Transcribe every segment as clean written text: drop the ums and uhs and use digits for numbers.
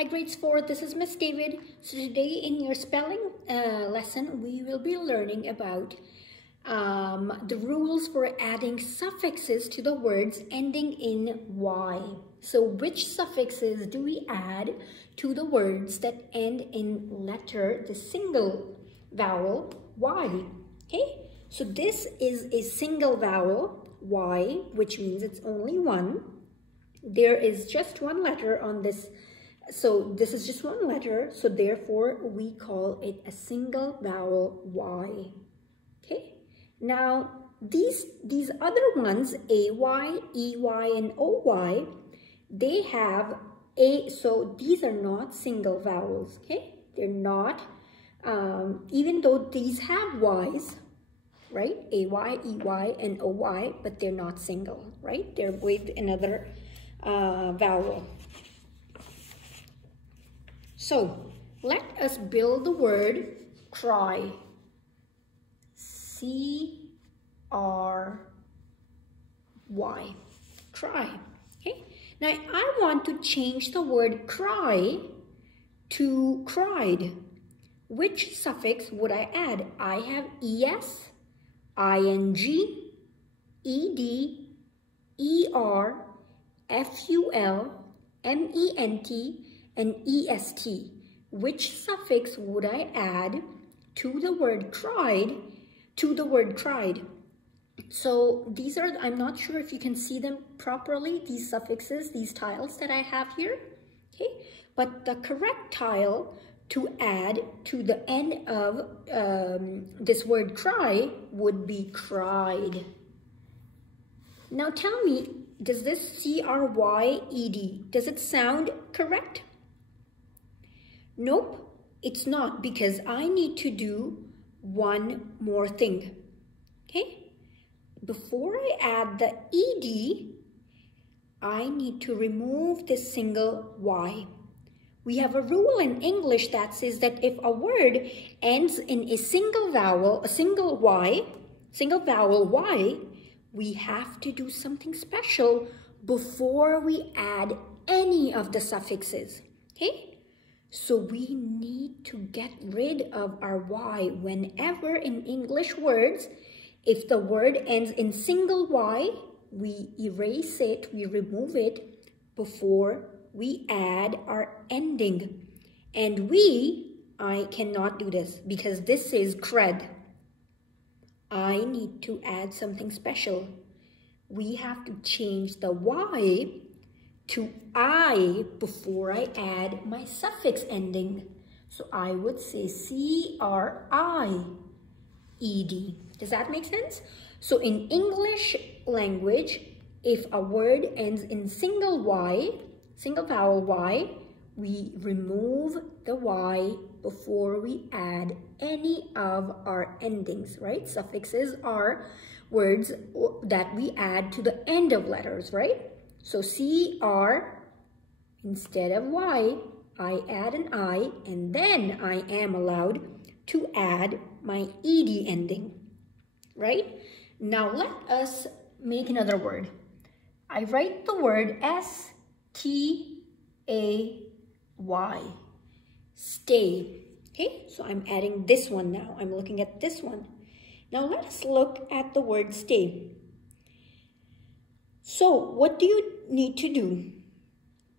Hi grades 4, this is Miss David. So today in your spelling lesson, we will be learning about the rules for adding suffixes to the words ending in Y. So which suffixes do we add to the words that end in letter, the single vowel Y? Okay, so this is a single vowel Y, which means it's only one. There is just one letter on this. So this is just one letter, so therefore we call it a single vowel Y. Okay, now these other ones, AY, EY, and OY, they have so these are not single vowels. Okay, they're not, even though these have Y's, right? AY, EY, and OY, but they're not single, right? They're with another vowel. So let us build the word cry. C-R-Y. Cry. Okay. Now I want to change the word cry to cried. Which suffix would I add? I have es, ing, ed, er, ful, ment, and est. Which suffix would I add to the word cried? So these are, I'm not sure if you can see them properly, these suffixes, these tiles that I have here. Okay, but the correct tile to add to the end of this word cry would be cried. Now tell me, does this C-R-Y-E-D, does it sound correct? Nope, it's not, because I need to do one more thing. Okay? Before I add the ED, I need to remove this single Y. We have a rule in English that says that if a word ends in a single vowel, single vowel Y, we have to do something special before we add any of the suffixes. Okay? So we need to get rid of our Y whenever in English words, if the word ends in single Y, we erase it, we remove it before we add our ending. And I cannot do this because this is cred. I need to add something special. We have to change the Y to I before I add my suffix ending. So I would say C-R-I-E-D. Does that make sense? So in English language, if a word ends in single Y, single vowel Y, we remove the Y before we add any of our endings, right? Suffixes are words that we add to the end of letters, right? So C-R, instead of Y, I add an I, and then I am allowed to add my ED ending, right? Now let us make another word. I write the word S-T-A-Y, stay. Okay, so I'm adding this one now. I'm looking at this one. Now let us look at the word stay. So what do you need to do?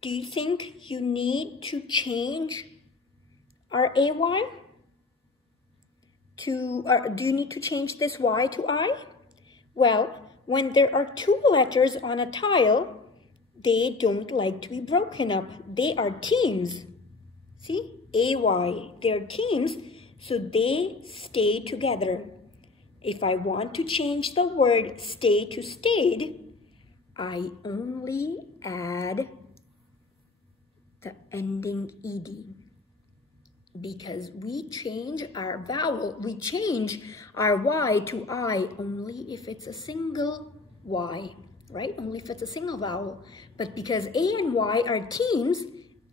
Do you think you need to change our AY to, or do you need to change this Y to I? Well, when there are two letters on a tile, they don't like to be broken up. They are teams. See, AY, they're teams, so they stay together. If I want to change the word stay to stayed, I only add the ending ED, because we change our vowel, we change our Y to I only if it's a single Y, right? Only if it's a single vowel. But because A and Y are teams,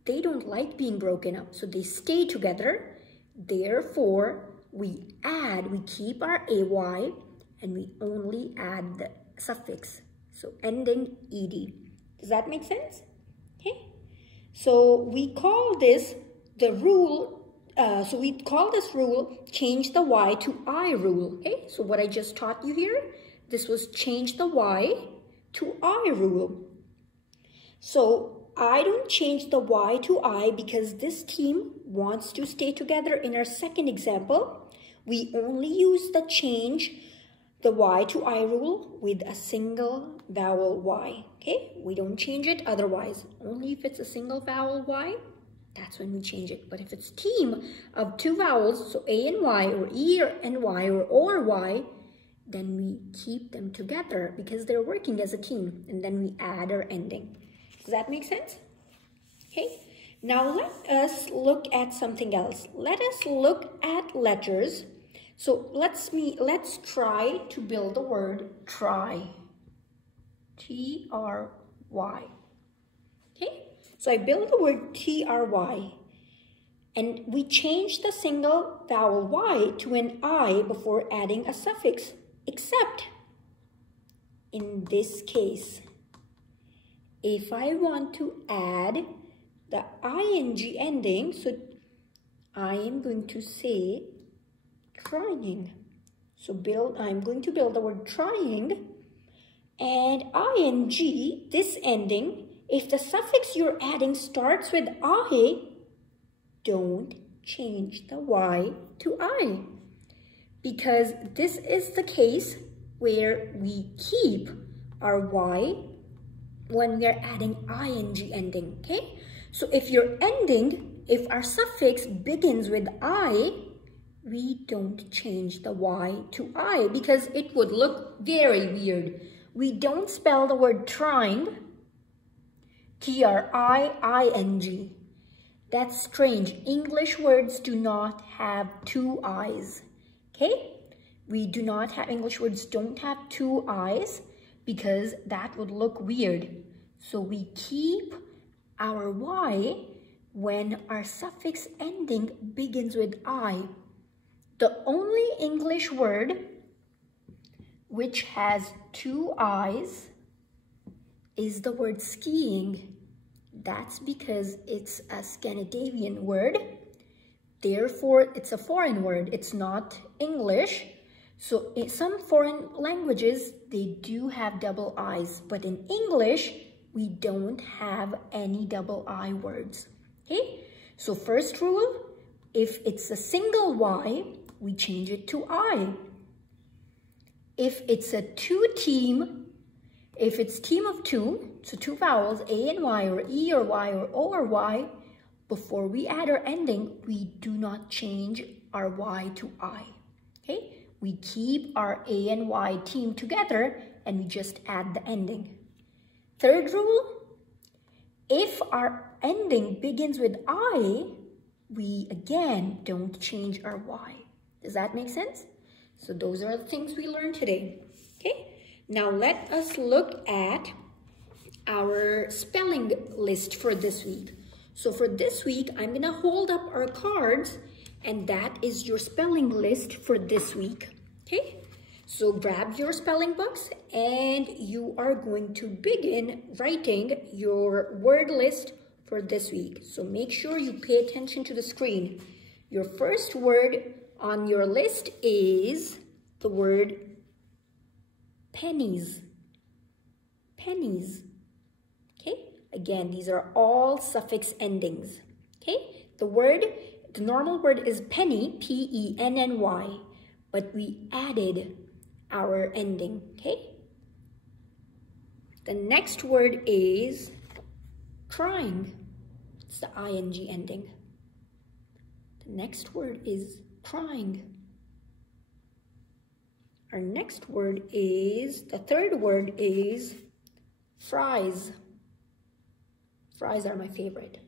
they don't like being broken up, so they stay together. Therefore, we keep our AY and we only add the suffix. So ending ED. Does that make sense? Okay. So we call this the rule, we call this rule change the Y to I rule. Okay, so what I just taught you here, this was change the Y to I rule. So I don't change the Y to I because this team wants to stay together. In our second example, we only use the change the Y to I rule with a single vowel Y. Okay, we don't change it otherwise. Only if it's a single vowel Y, that's when we change it. But if it's team of two vowels, so A and Y, or E and Y, or O or Y, then we keep them together because they're working as a team, and then we add our ending. Does that make sense? Okay, now let us look at something else. Let us look at letters. So let's try to build the word try. T-R-Y. Okay, so I build the word T-R-Y, and we change the single vowel Y to an I before adding a suffix, except in this case, if I want to add the ing ending, so I am going to say trying. So I'm going to build the word trying, and ing, this ending, if the suffix you're adding starts with I, don't change the Y to I, because this is the case where we keep our Y when we are adding ing ending. Okay, so if our suffix begins with I, we don't change the Y to I because it would look very weird. We don't spell the word trying, T-R-I-I-N-G. That's strange. English words do not have two I's. Okay? English words don't have two I's because that would look weird. So we keep our Y when our suffix ending begins with I. The only English word which has two I's is the word skiing. That's because it's a Scandinavian word. Therefore, it's a foreign word. It's not English. So in some foreign languages, they do have double I's. But in English, we don't have any double I words. Okay? So first rule, if it's a single Y, we change it to I. If it's a if it's team of two, so two vowels, A and Y, or E or Y, or O or Y, before we add our ending, we do not change our Y to I. Okay? We keep our A and Y team together and we just add the ending. Third rule, if our ending begins with I, we again don't change our Y. Does that make sense? So those are the things we learned today. Okay, now let us look at our spelling list for this week. So for this week, I'm gonna hold up our cards, and that is your spelling list for this week. Okay, so grab your spelling books and you are going to begin writing your word list for this week. So make sure you pay attention to the screen. Your first word on your list is the word pennies. Pennies. Okay, again, these are all suffix endings. Okay, the normal word is penny, P-E-N-N-Y, but we added our ending. Okay, the next word is trying. It's the ing ending. The next word is trying. Our next word is, the third word is fries. Fries are my favorite.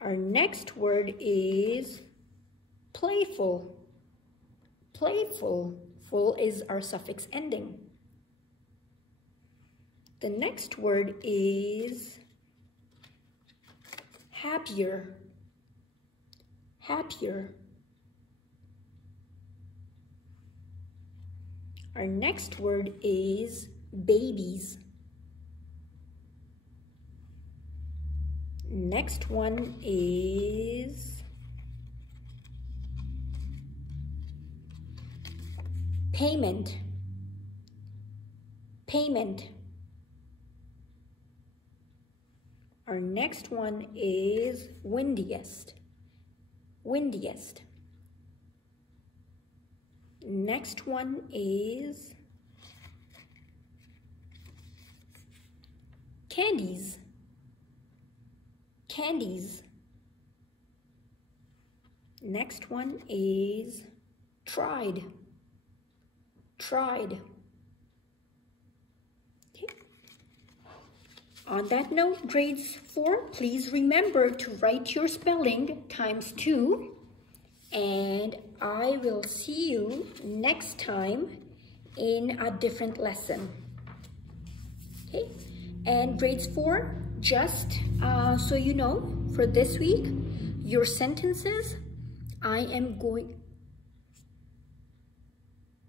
Our next word is playful. Playful. Full is our suffix ending. The next word is happier. Happier. Our next word is babies. Next one is payment. Payment. Our next one is windiest. Windiest. Next one is candies. Candies. Next one is tried. Tried. Okay. On that note, grades 4, please remember to write your spelling ×2, and I will see you next time in a different lesson. Okay. And grades 4, just so you know, for this week, your sentences, I am going